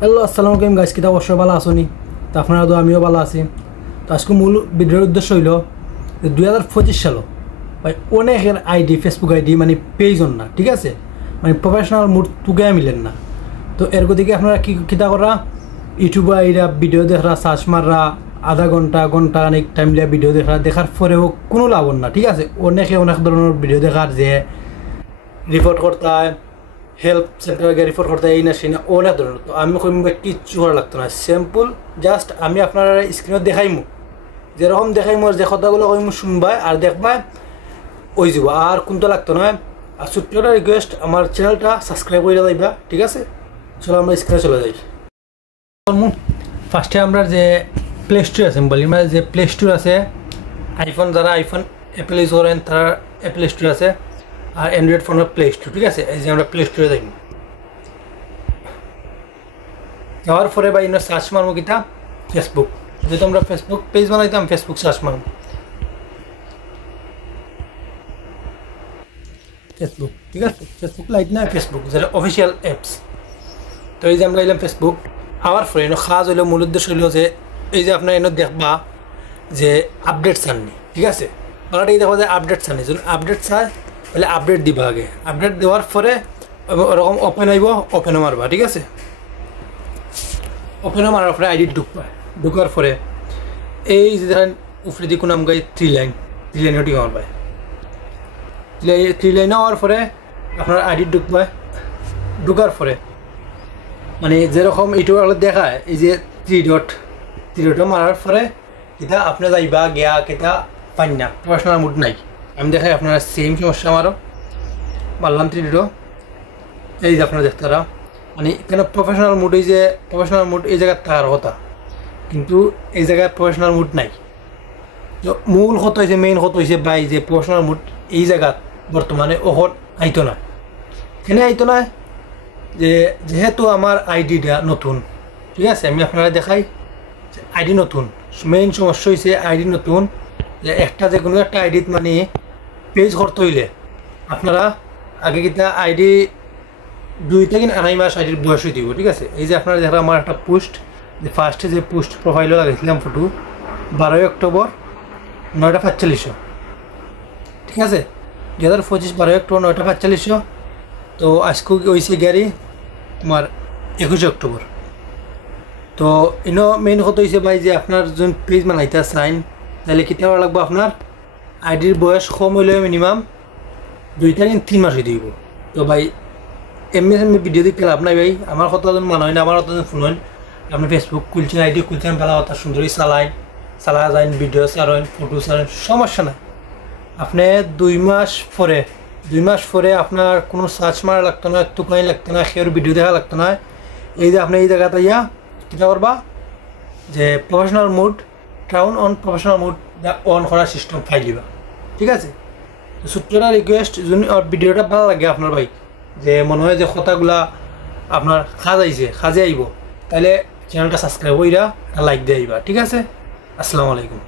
Hello আসসালামু আলাইকুম guys, কিতা অবশ্যই ভালো আসনি। তো আপনারা তো আমিও ভালো আছি। তো আজকে মূল ভিডিওর উদ্দেশ্য হইল যে 2025 সাল ভাই অনেকের আইডি, ফেসবুক আইডি মানে পেইজন না, ঠিক আছে, মানে প্রফেশনাল মুড তুগে মিলেন না। তো এর দিকে আপনারা কি কিতা করা, ইউটিউবে আইরা ভিডিও দেখরা, সার্চ মাররা, আধা ঘন্টা ঘন্টা অনেক টাইম লিয়া ভিডিও দেখার পরেও কোনো লাভ না, ঠিক আছে। অনেকে অনেক ধরনের ভিডিও দেখার যে রিপোর্ট করতে হয়, হেল্প সেন্টারে রিপোর্ট করতে এই না সেই না অনেক ধরনের। তো আমি কইম কিচ্ছু করা লাগতো না, সিম্পল জাস্ট আমি আপনার স্ক্রিনত দেখাইমু, যেরকম দেখাইমু যে কথাগুলো কইমু শুনবাই আর দেখবাই ওই যাব, আর কোনটা লাগতো না। আর ছোট্ট একটা রিকোয়েস্ট, আমার চ্যানেলটা সাবস্ক্রাইব করে যাইবা, ঠিক আছে। চলো আমরা স্ক্রিনে চলে যাই। ফার্স্টে আমরা যে প্লে স্টোর আছে বলি, মানে যে প্লে স্টোর আছে আইফোন, যারা আইফোন অ্যাপেল ইউজ করেন তারা অ্যাপেল স্টোর আছে, আর অ্যান্ড্রয়েড ফোনের প্লে স্টোর, ঠিক আছে। এই যে আমরা প্লে স্টোরে যাই, যাওয়ার পরে বা ইনো সার্চ মারবো কিতা ফেসবুক। যেহেতু আমরা ফেসবুক পেজ বানাইতাম, ফেসবুক সার্চ মারব ফেসবুক, ঠিক আছে। ফেসবুক লাইট না, ফেসবুক যেটা অফিসিয়াল অ্যাপস। তো এই যে আমরা এলাম ফেসবুক। আবার পরে এনে খাজ হইলো, মূল উদ্দেশ্য হইল যে এই যে আপনার এনে দেখবা যে আপডেট চাননি, ঠিক আছে। অলরেডি দেখবা যে আপডেট চাননি, যদি আপডেট চায় তাহলে আপডেট দিবা আগে। আপডেট দেওয়ার পরে ওরকম ওপেন আইব, ওপেনও মারবা, ঠিক আছে। ওপেনও মারার পরে আইডি ঢুকার পরে এই যে ধরেন উপরে দিয়ে কোনো আমাকে থ্রি লাইনও টিকা মারবায়। থ্রি লাইন হওয়ার পরে আপনার আইডি ঢুকার পরে মানে যেরকম এইটুকু দেখায়, এই যে থ্রি ডট মারার পরে কিতা আপনি যাইবা গিয়া কিতা পাই না, প্রফেশনাল মুড নাই। আমি দেখাই আপনারা সেম সমস্যা আমারও মারলাম থ্রি ডট। এই যে আপনারা দেখতে পারা মানে কেন প্রফেশনাল মুড, এই যে প্রফেশনাল মুড এই জায়গায় থাকার কথা, কিন্তু এই জায়গায় প্রফেশনাল মুড নাই। তো মূল কথা হয়েছে, মেইন কথা হয়েছে বাই যে প্রফেশনাল মুড এই জায়গাত বর্তমানে ওখন আইতো না। কেন আইতো না? যে যেহেতু আমার আইডিটা নতুন, ঠিক আছে। আমি আপনারা দেখাই আইডি নতুন, মেইন সমস্যা হয়েছে আইডি নতুন। যে একটা যে কোনো একটা আইডিত মানে পেজ করতে হইলে আপনারা আগে কিন্তু আইডি 2 থেকে 2.5 মাস আইডির বয়স হয়ে দিব, ঠিক আছে। এই যে আপনারা দেখেন আমার একটা পোস্ট, যে ফার্স্টে যে পোস্ট প্রোফাইলও লাগাইছিলাম ফটো 12 অক্টোবর 9:45, ঠিক আছে। 2025 12 অক্টোবর 9:45। তো আজকে হয়েছে গ্যারি তোমার 21 অক্টোবর। তো ইনো মেইন কথা হয়েছে ভাই যে আপনার যখন পেজ বানাইতে চাইন তাহলে কেতিয়া লাগবে, আপনার আইডির বয়স কম হইলে মিনিমাম 2 থেকে 3 মাস হয়ে দিব। তো ভাই এমনি ভিডিও দেখতে লাভ নাই ভাই, আমার কথা যখন মনে হয় না, আমার কথা ফোন হয়। আপনি ফেসবুক খুলছেন, আইডি খুলছেন, ভালো কথা সুন্দরই চালা যায়, ভিডিও চালান, ফটো চালান, সমস্যা নাই। আপনি 2 মাস পরে আপনার কোনো সার্চ মারা লাগতো না, টুকাই লাগতো না, সের ভিডিও দেখা লাগতো না। এই যে আপনি এই জায়গাতে ইয়া কীটা করবা যে professional mood, town on professional mood on করার সিস্টেম ফাইল দিবা, ঠিক আছে। ছোট্টটা রিকোয়েস্ট, যদি ভিডিওটা ভালো লাগে আপনার ভাই, যে মনে হয় যে কথাগুলা আপনার কাজে আইব, তাহলে চ্যানেলটা সাবস্ক্রাইব কইরা লাইক দিয়ে আইবা, ঠিক আছে। আসসালামু আলাইকুম।